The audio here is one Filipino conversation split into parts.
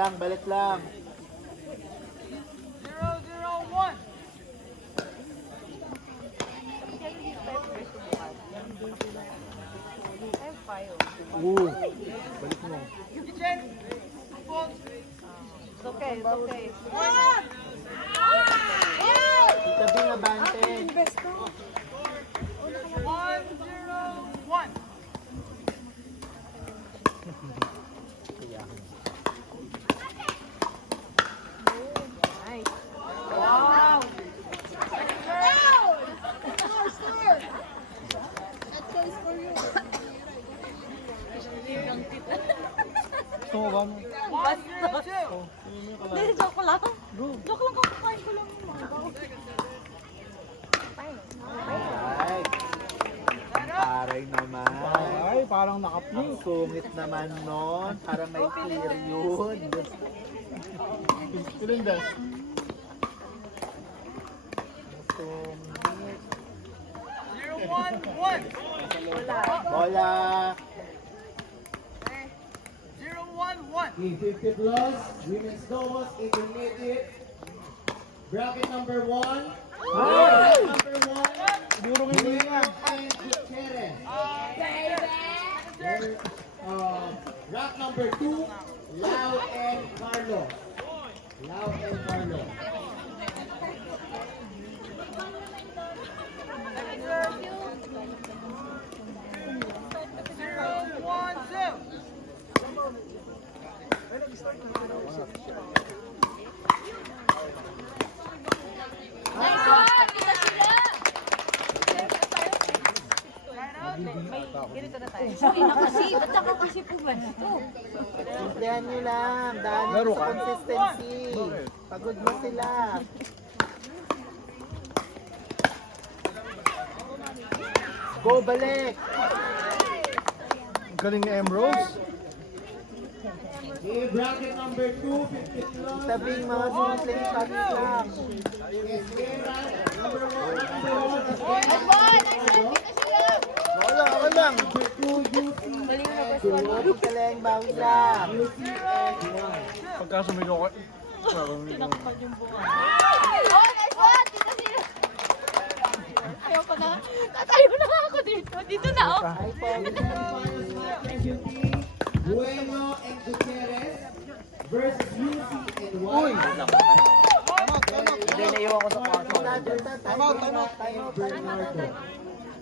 lang, balik lang. 0-0-1. Balik mo. Kitchen. Football. It's okay, it's okay. Itabi nga bante. 1-0-1. Nice. Wow! Tuwa mo. 1-0-2. Hindi, joke lang. Joke lang, kakakain ko lang yung mga tao. Ay. Aray naman. Ay, parang nakapling. Sungit naman nun. Parang may period. Pilindas. Sungit. 0-1-1. Bola. 0-1-1. Okay, 50 plus, women's doubles, intermediate. Bracket number 1. Bracket number 1. Siguro hindi nga. And Gutierrez. Rack number 2, Lau and Carlo. Lau and Carlo. Ganito na tayo. Sorry na kasi. Ba't ako kasi po ba na ito? Simplihan nyo lang. Dahil sa consistency. Pagod mo sila. Go, balik! Galing ni Emeralds. Okay, bracket number 2, 50 plus. Tabing mga simpleng shots lang. Esquera, number 1, number 1. Wala, wala. Number 2, UC and Tulog ka lang, bawi lang. UC and 1. Pagka sumigaw ka, Tinakpan yung bunga. Oh, nice one! Dito sila. Ayoko na. Tatayo na ako dito. Dito na ako. ay po. Bueno and Gutierrez versus UC and 1. Uy! Hindi, naiwan ko sa kwarto. Time out, time out. Time out, Bernardo.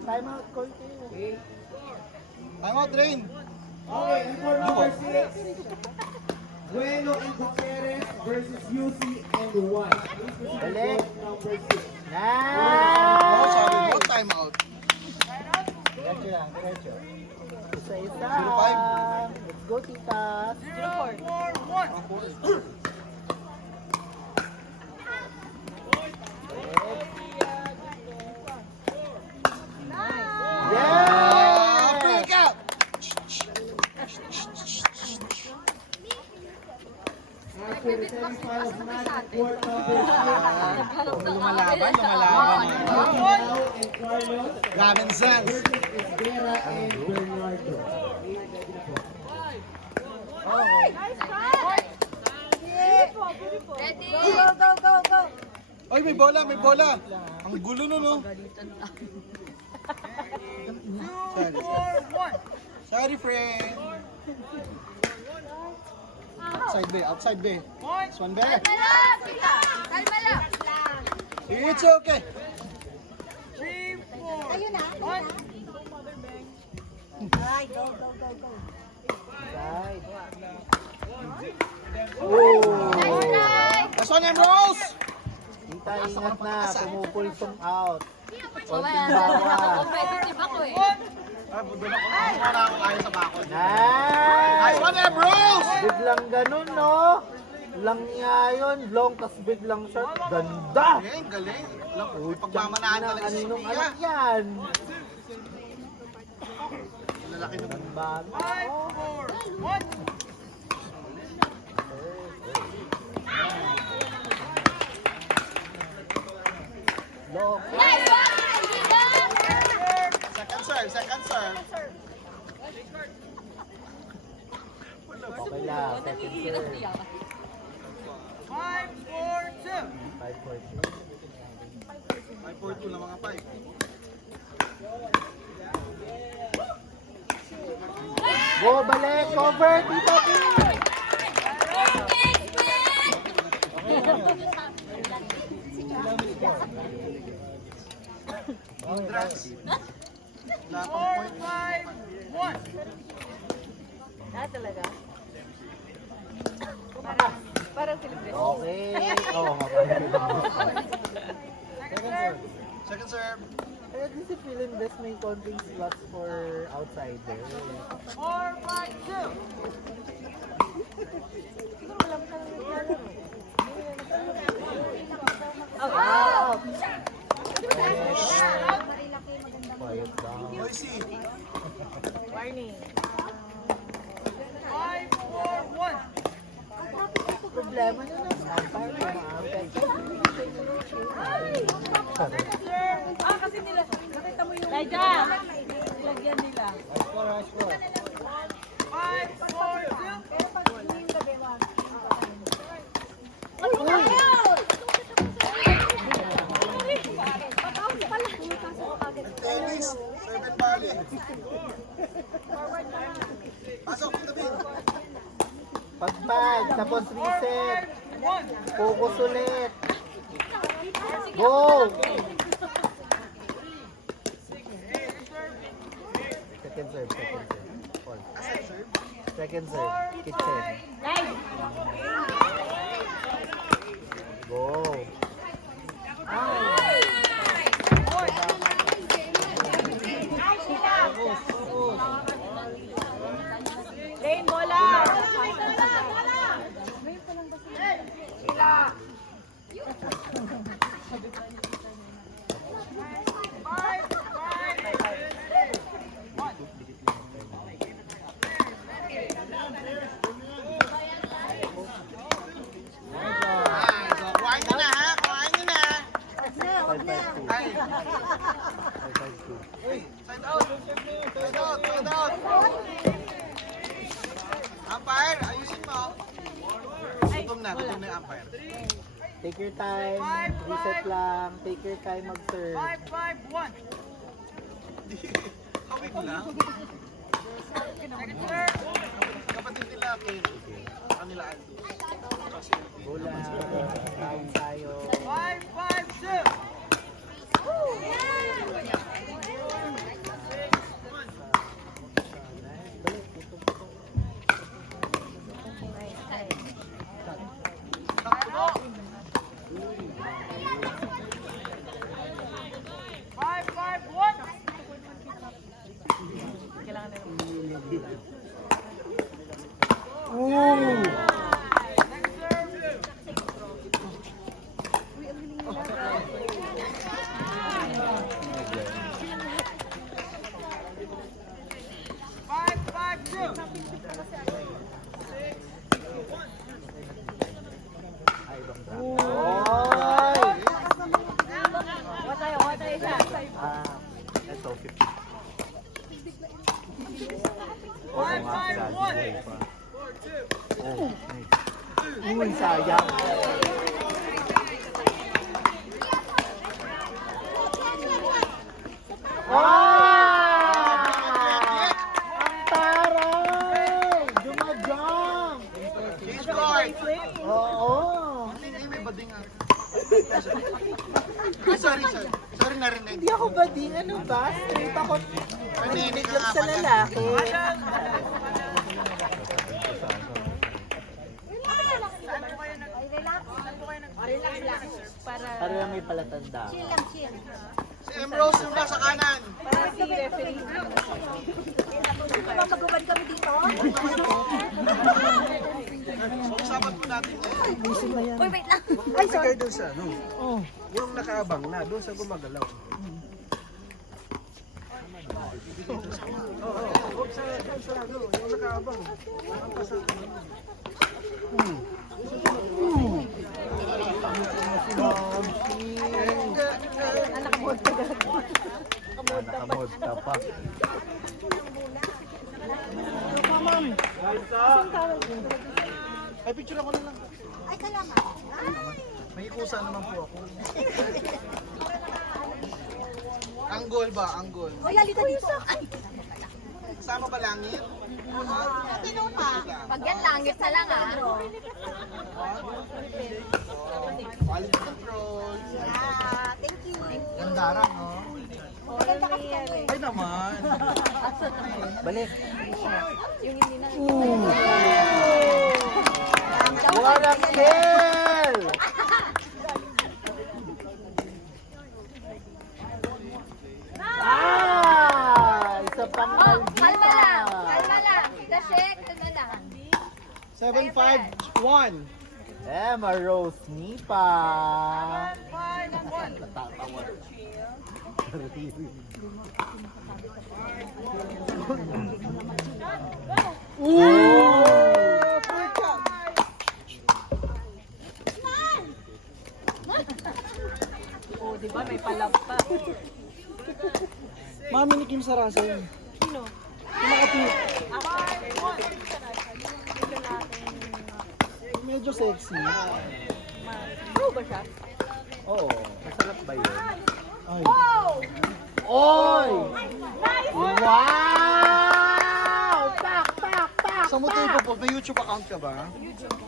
time out, call kayo. Okay. Time out, Rain. Okay, and for number 6, Bueno and Gutierrez versus UC and 1. Please proceed to Balik. vote number 6. Nice! Time out. Diretso lang, diretso. Isa-isa. Let's go, titas. 0-4-1. Yeah! Break out! After the semifinals match, court number 6. Lumalaban. Lau and Carlos Common sense. versus Esguera and Bernardo. Ready? Go, go, go, go. Ay, may bola, may bola. Ang gulo nun, no? 2-4-1. Sorry, friend. Outside bay. Point. This one back. Kalma lang. It's okay. 3-4. Ayun na. 1. Ay, go, go, go, go. Side. Nice try. This one, Emeralds. Tita, ingat na. Pumupulsong out. Wala. Competitive ako eh. Nice! This one, Emeralds. Biglang ganun, no? Lang niya yun. Long, tas biglang shot. Ganda! Galing, galing. Uy, Pagmamanahan talaga si aninong Sophia. anak yan? Lalaki naman. Bata. 5-4-1. Long. Nice one. Second serve, second serve. Okay lang. Second serve. Go, balik, cover, Tita B. Four, five, one. Talaga. Parang Philippines. Okay. Oo, Second serve. Eh, di si Phil Invest may konting slots for outsider. 4-5-2. Oh, Quiet down. Noisy. warning. 5-4-1. Problema nyo na sa umpire, ma-affect. Kasi nila, nakita mo yung... Laija! Lagyan nila. 5-4-2. Tennis. 7 bali. Pasok, tabi. Pagpag, tapos reset. 1. Focus ulit. Go! Second serve, second serve. Four. Second serve, kitchen. Go! Lane, bola! Kuhain nyo na ha. Kuhain nyo na. 5-5-2. Ay. 5-5-2. Uy, side out. Side out, side out. Umpire, ayusin mo. Gutom na yung umpire. Take your time. Reset lang. Take your time mag-serve. 5-5-1. Kawig lang. Second serve. Kapatid nila, Ken. Kanila Aldo. Bola. Down tayo. 5-5-2. Ooh! Oy! What tayo siya? Ito, 50. 5-5-1. Oh, nice. Uy, sayang. Ah! Ang taray! Dumajump! Change court. Oo. May bading ah. Sorry, sorry. Sorry na rin. Hindi ako bading. Ano ba? Straight ako. Maninig Lang sa lalaki. Para may palatanda. Si Ambrose yung nasa kanan. Para si referee. Magubad kami dito. Usapan po natin yan. Uy, wait lang. Ay, sorry. Doon sa ano? Yung nakaabang na, doon sa gumagalaw. Oo, huwag sa ano, yung nakaabang. Nakamod ka pa. Ay, picture ako na lang. Ay, salamat. May ikusa naman po ako. Anggol ba? Anggol. Uy, halika dito. Ay, Kasama ba langit? Pag yan, langit na lang ah. Quality control. Gandara, no? Ay naman. Balik. Yung hindi na. Walang kill! Isa pang Oh, kalma lang. maldita. Kalma lang. Kita shake. Ito na lang. 7-5-1. Emma Rose Nipa. 5-1. Natatawa. Oh, di ba? May palab pa. Mami ni Kim Sarasen. Sino? Medyo sexy. True ba siya? Oo, masarap ba yun? Ay. Oy! Wow! Pak, pak, pak, Sa mo pak! tayo po, may YouTube account ka ba?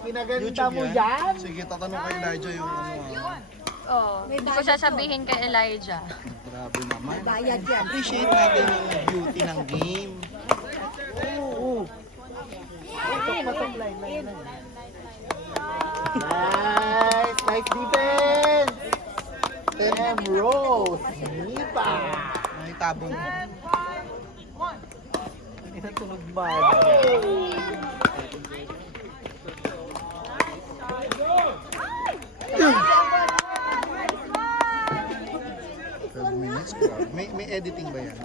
Pinaganda mo yan? Sige, tatanong kay Elijah yung ano. Oo. Hindi ko sasabihin kay Elijah. Grabe naman. Appreciate natin yung beauty ng game. Patok, line. Nice! Nice defense! Em Rose Nipa. May tabong. Hindi na tunog ba? 12 minutes. Grabe. May editing ba yan?